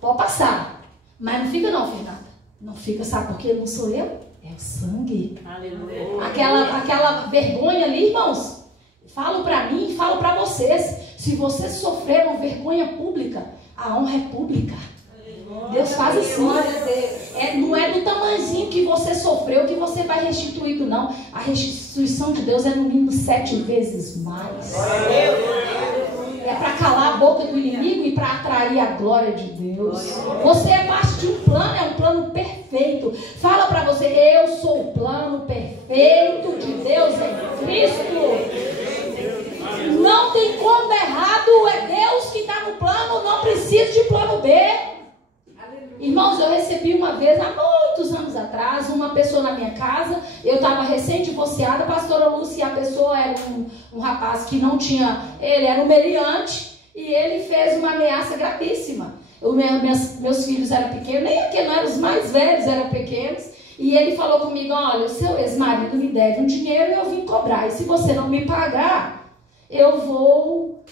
pode passar, mas não fica não, Fernanda. Não fica, sabe por quê? Não sou eu, é o sangue. Aleluia. Aquela vergonha ali, irmãos, falo para mim, falo para vocês. Se vocês sofreram vergonha pública, a honra é pública. Deus faz assim. Não é do tamanhozinho que você sofreu que você vai restituído, não. A restituição de Deus é no mínimo 7 vezes mais. É para calar a boca do inimigo e para atrair a glória de Deus. Você é parte de um plano, é um plano perfeito. Fala para você: eu sou o plano perfeito de Deus em Cristo. Não tem como errado, é Deus que está no plano, não precisa de plano B. Irmãos, eu recebi uma vez, há muitos anos atrás, uma pessoa na minha casa. Eu estava recém-divorciada, a pastora Lúcia, a pessoa era um rapaz que não tinha, ele era um meliante, e ele fez uma ameaça gravíssima. Meus filhos eram pequenos, nem aqueles, não eram os mais velhos, eram pequenos, e ele falou comigo: olha, o seu ex-marido me deve um dinheiro e eu vim cobrar, e se você não me pagar, eu vou,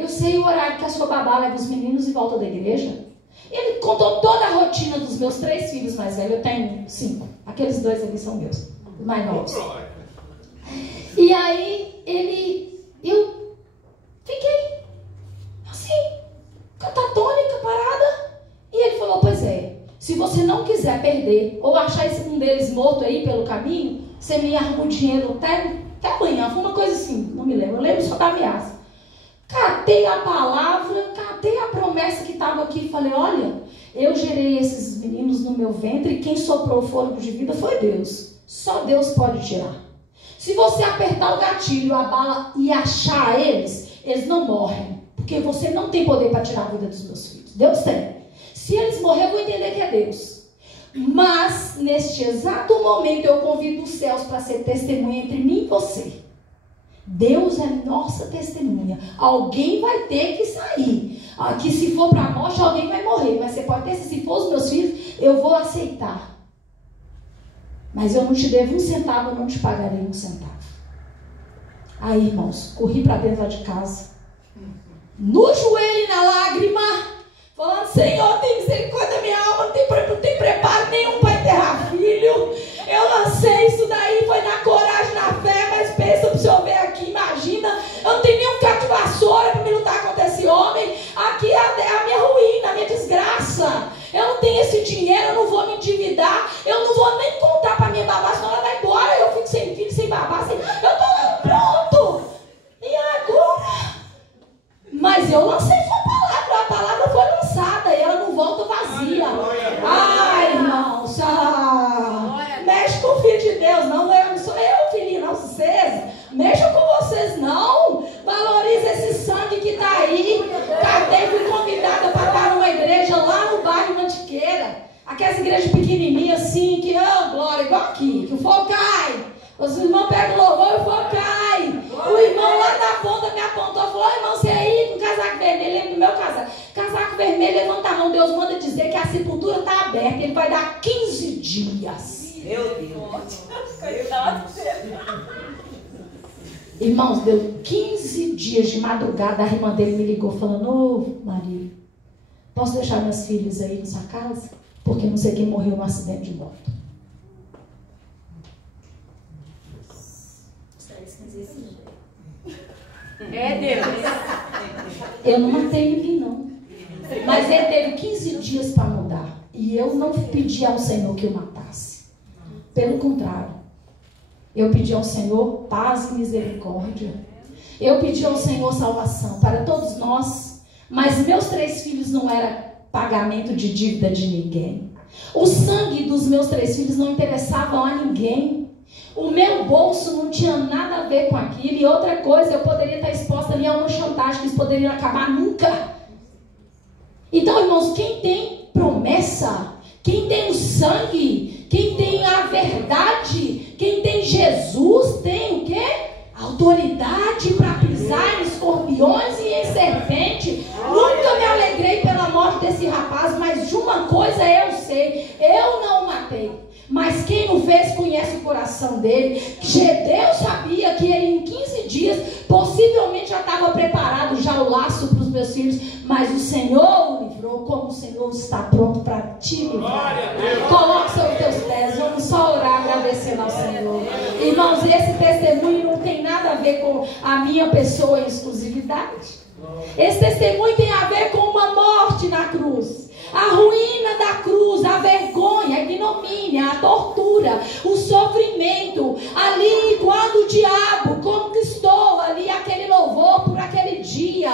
eu sei o horário que a sua babá leva os meninos e volta da igreja. Ele contou toda a rotina dos meus 3 filhos mais velhos. Eu tenho 5. Aqueles 2 ali são meus, os mais novos. E aí eu fiquei assim, catatônica, parada. E ele falou: pois é, se você não quiser perder ou achar um deles morto aí pelo caminho, você me arruma o dinheiro até amanhã. Foi uma coisa assim, não me lembro. Eu lembro só da ameaça. Catei a palavra, catei a promessa que estava aqui e falei: olha, eu gerei esses meninos no meu ventre e quem soprou o fôlego de vida foi Deus. Só Deus pode tirar. Se você apertar o gatilho, a bala e achar eles não morrem. Porque você não tem poder para tirar a vida dos meus filhos. Deus tem. Se eles morrerem, eu vou entender que é Deus. Mas, neste exato momento, eu convido os céus para ser testemunha entre mim e você. Deus é nossa testemunha. Alguém vai ter que sair. Que se for para a morte, alguém vai morrer. Mas você pode ter, se for os meus filhos, eu vou aceitar. Mas eu não te devo 1 centavo, eu não te pagarei 1 centavo. Aí, irmãos, corri para dentro lá de casa, no joelho e na lágrima, falando: Senhor, tem misericórdia da minha alma, não tem preparo nenhum para enterrar filho. Eu lancei isso daí, foi na coragem, na fé, mas pensa para o senhor Mas eu lancei sua palavra, a palavra foi lançada e ela não volta vazia. Ai, irmãos, mexe com o filho de Deus, não sou eu, filhinho, não, vocês. Mexa com vocês, não. Valoriza esse sangue que está aí. Cadê? Fui convidada para estar numa igreja lá no bairro Mantiqueira. Aquelas igrejas pequenininhas assim, que, glória, igual aqui, que o fogo cai. Os irmãos pegam o louvor e o fogo cai. O irmão lá da ponta me apontou e falou: irmão, você aí com casaco vermelho, lembra do meu casaco? Casaco vermelho, levanta a mão. Deus manda dizer que a sepultura está aberta. Ele vai dar 15 dias. Meu Deus. Irmãos, deu 15 dias de madrugada. A irmã dele me ligou falando: ô Maria, posso deixar meus filhos aí na sua casa? Porque não sei quem morreu no acidente de moto. É Deus. Eu não matei ninguém, não. Mas ele teve 15 dias para mudar. E eu não pedi ao Senhor que o matasse. Pelo contrário, eu pedi ao Senhor paz e misericórdia. Eu pedi ao Senhor salvação para todos nós. Mas meus 3 filhos não era pagamento de dívida de ninguém. O sangue dos meus 3 filhos não interessava a ninguém. O meu bolso não tinha nada a ver com aquilo. E outra coisa, eu poderia estar exposta ali a uma chantagem que isso poderia acabar nunca. Então, irmãos, quem tem promessa, quem tem o sangue, quem tem a verdade, quem tem Jesus, tem o quê? Autoridade para pisar em escorpiões e em serpente. Nunca me alegrei pela morte desse rapaz, mas de uma coisa eu sei: eu não o matei. Mas quem o fez conhece o coração dele. Deus sabia que ele em 15 dias possivelmente já estava preparado já o laço para os meus filhos. Mas o Senhor o livrou, como o Senhor está pronto para te livrar. Coloque sobre os teus pés. Vamos só orar agradecendo ao Senhor. Irmãos, esse testemunho não tem nada a ver com a minha pessoa em exclusividade. Esse testemunho tem a ver com uma morte na cruz. A ruína da cruz, a vergonha, a ignomínia, a tortura, o sofrimento. Ali, quando o diabo conquistou ali aquele louvor por aquele dia.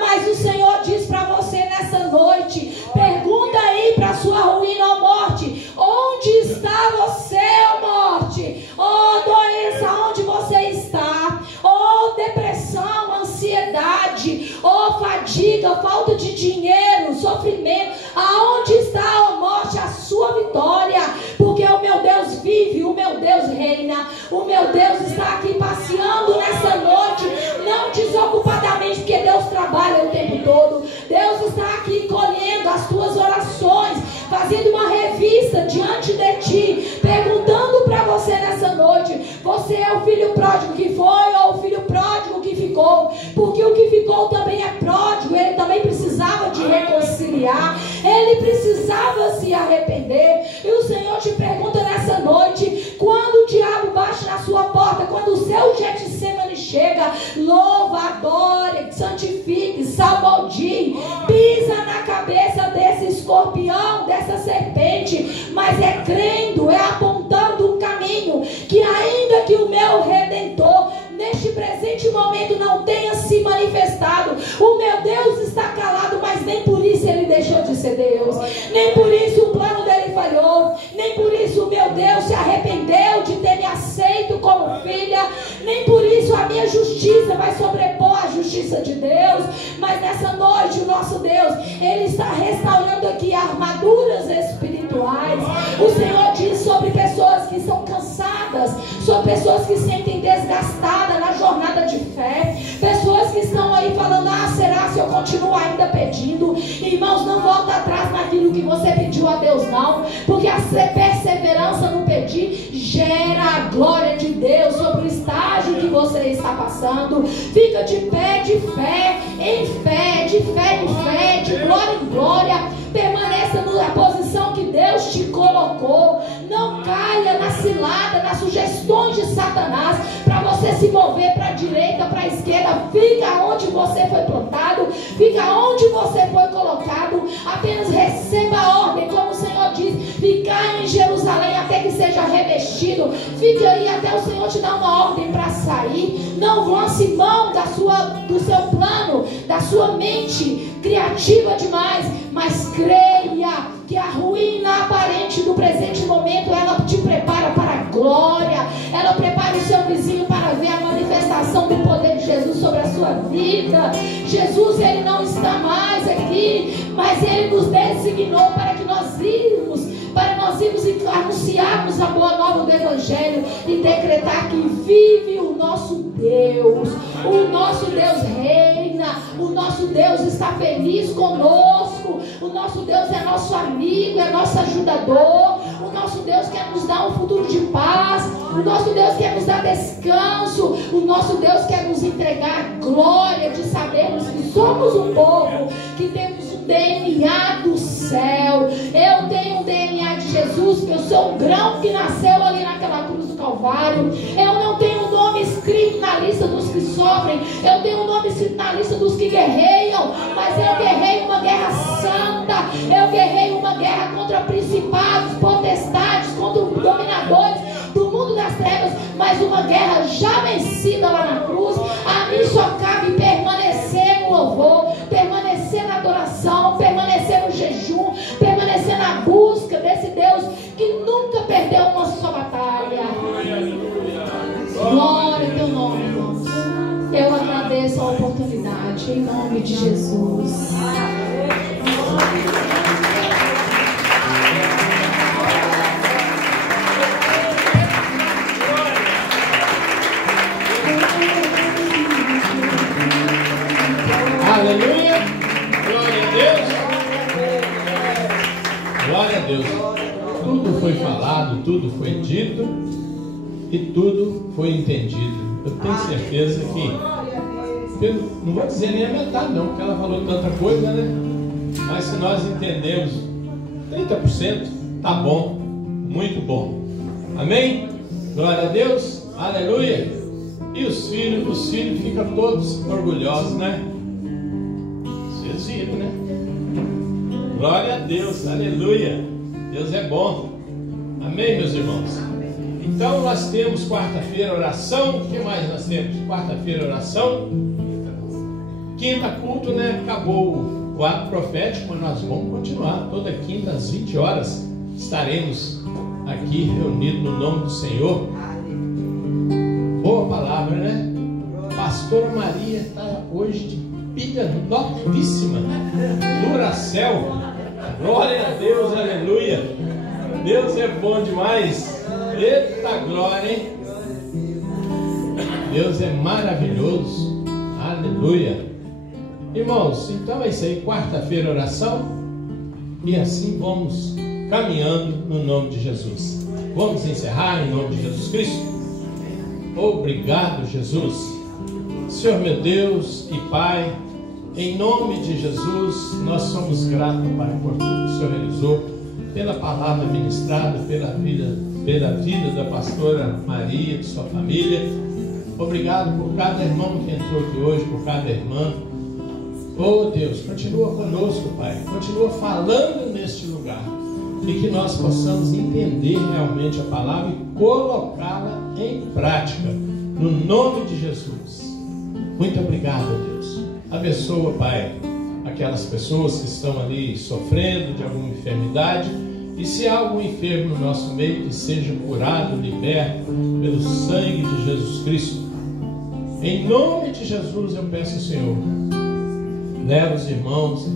Mas o Senhor diz para você nessa noite: pergunta aí para a sua ruína, ó morte: onde está você, ó morte? Ó doença, onde você está? Ó depressão, ansiedade, ó fadiga, falta de dinheiro, sofrimento. Aonde está, ó morte, a sua vitória? Porque o meu Deus vive, o meu Deus reina, o meu Deus está aqui passeando nessa noite, não desocupadamente, porque Deus trabalha o tempo todo. Deus está aqui colhendo as tuas orações, fazendo uma revista diante de ti, perguntando para você nessa noite: você é o filho pródigo que foi ou o filho pródigo que ficou? Porque o que ficou também é pródigo, ele também precisava de reconciliar, ele precisava se arrepender. E o Senhor te pergunta nessa noite: quando o diabo bate na sua porta, quando o seu Getsemane chega, louva, adore, santifique, salmodie, pisa na cabeça desse escorpião, dessa serpente, mas é crendo, é apontando um caminho, que ainda que o meu Redentor neste presente momento não tenha se manifestado, o meu Deus está calado, mas nem por isso ele deixou de ser Deus, nem por isso o plano dele falhou, nem por isso o meu Deus se arrependeu de ter me aceito como filha, nem por isso a minha justiça vai sobrepor a justiça de Deus. Mas nessa noite o nosso Deus, ele está restaurando aqui armaduras espirituais. O Senhor diz sobre pessoas que estão cansadas, sobre pessoas que se sentem desgastadas na jornada de fé, pessoas que estão aí falando: será se eu continuo ainda pedindo? Irmãos, não volta atrás naquilo que você pediu a Deus, não, porque a perseverança no pedir gera a glória de Deus sobre o estágio que você está passando. Fica de pé, de fé em fé, de fé em fé, de glória em glória. Permaneça na posição que Deus te colocou. Não caia na cilada, nas sugestões de Satanás para você se mover para a direita, para a esquerda. Fica onde você foi plantado, fica onde você foi colocado. Apenas receba a ordem, como o Senhor diz: ficar em Jerusalém até que seja revestido. Fica aí até o Senhor te dar uma ordem para sair. Não lance mão do seu plano, da sua mente criativa demais, mas creia que a ruína aparente do presente momento, ela te prepara para a glória, ela prepara o seu vizinho para ver a manifestação do poder de Jesus sobre a sua vida. Jesus, ele não está mais aqui, mas ele nos designou para que nós irmos e anunciarmos a boa nova do Evangelho e decretar que vive o nosso Deus. O nosso Deus reina, o nosso Deus está feliz conosco, o nosso Deus é nosso amigo, é nosso ajudador, o nosso Deus quer nos dar um futuro de paz, o nosso Deus quer nos dar descanso, o nosso Deus quer nos entregar a glória de sabermos que somos um povo, que temos um DNA do céu. Eu tenho um DNA de Jesus, que eu sou um grão que nasceu ali naquela cruz do Calvário. Eu não tenho um nome escrito na lista dos que sofrem, eu tenho um nome escrito na lista dos que guerreiam, mas eu guerrei uma guerra santa, eu guerrei uma guerra contra principados, potestades, contra dominadores do mundo das trevas, mas uma guerra já vencida lá na cruz. A mim só cabe permanecer no louvor, permanecer na adoração, permanecer no jejum, permanecer na busca desse Deus que nunca perdeu uma só batalha. Glória ao teu nome, irmãos. Eu agradeço a oportunidade em nome de Jesus. Aleluia, glória a Deus, glória a Deus. Tudo foi falado, tudo foi dito e tudo foi entendido. Eu tenho certeza que, não vou dizer nem a metade não, porque ela falou tanta coisa, né? Mas se nós entendemos 30%, tá bom, muito bom. Amém? Glória a Deus, aleluia. E os filhos ficam todos orgulhosos, né? Vocês viram, né? Glória a Deus, aleluia. Deus é bom. Amém, meus irmãos? Então nós temos quarta-feira oração. O que mais nós temos? Quarta-feira oração. Quinta culto, né? Acabou o ato profético, mas nós vamos continuar. Toda quinta às 20 horas estaremos aqui reunidos no nome do Senhor. Boa palavra, né? Pastora Maria está hoje de pilha novíssima, Duracell. Glória a Deus, aleluia. Deus é bom demais. Eita glória, hein? Deus é maravilhoso. Aleluia. Irmãos, então é isso aí. Quarta-feira oração. E assim vamos caminhando no nome de Jesus. Vamos encerrar em nome de Jesus Cristo. Obrigado, Jesus. Senhor meu Deus e Pai, em nome de Jesus, nós somos gratos, Pai, por tudo que o Senhor realizou, pela palavra ministrada, pela vida da pastora Maria, de sua família. Obrigado por cada irmão que entrou aqui hoje, por cada irmã. Oh Deus, continua conosco, Pai, continua falando neste lugar, e que nós possamos entender realmente a palavra e colocá-la em prática, no nome de Jesus. Muito obrigado, Deus. Abençoa, Pai, aquelas pessoas que estão ali sofrendo de alguma enfermidade, e se há algum enfermo no nosso meio, que seja curado, liberto pelo sangue de Jesus Cristo. Em nome de Jesus eu peço, Senhor, leva os irmãos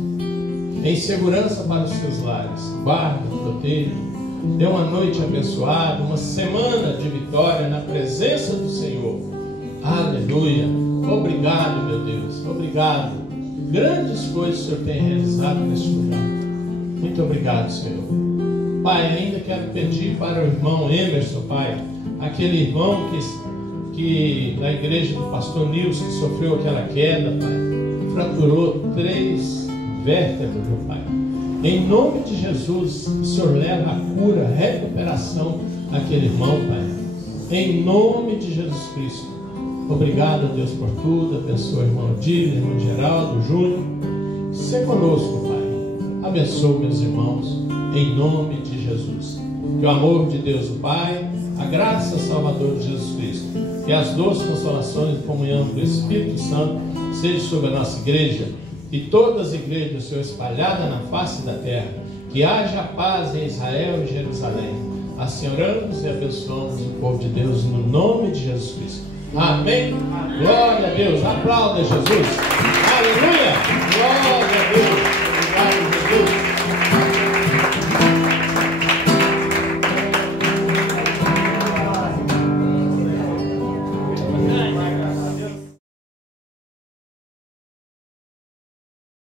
em segurança para os seus lares, guarda, proteja, dê uma noite abençoada, uma semana de vitória na presença do Senhor. Aleluia. Obrigado, meu Deus, obrigado. Grandes coisas o Senhor tem realizado neste lugar. Muito obrigado, Senhor. Pai, ainda quero pedir para o irmão Emerson, Pai, aquele irmão que na igreja do pastor Nilson, que sofreu aquela queda, Pai, fraturou 3 vértebras, meu Pai. Em nome de Jesus, o Senhor leva a cura, a recuperação àquele irmão, Pai. Em nome de Jesus Cristo. Obrigado, Deus, por tudo. Abençoa o irmão Dílio, irmão Geraldo, Júnior. Se conosco, Pai. Abençoa meus irmãos, em nome de Jesus. Que o amor de Deus, o Pai, a graça salvadora de Jesus Cristo e as doces consolações e comunhão do Espírito Santo seja sobre a nossa igreja e todas as igrejas do Senhor espalhadas na face da terra. Que haja paz em Israel e Jerusalém. Assim oramos e abençoamos o povo de Deus no nome de Jesus Cristo. Amém. Glória a Deus. Aplauda Jesus. Aleluia. Glória a Deus. Obrigado.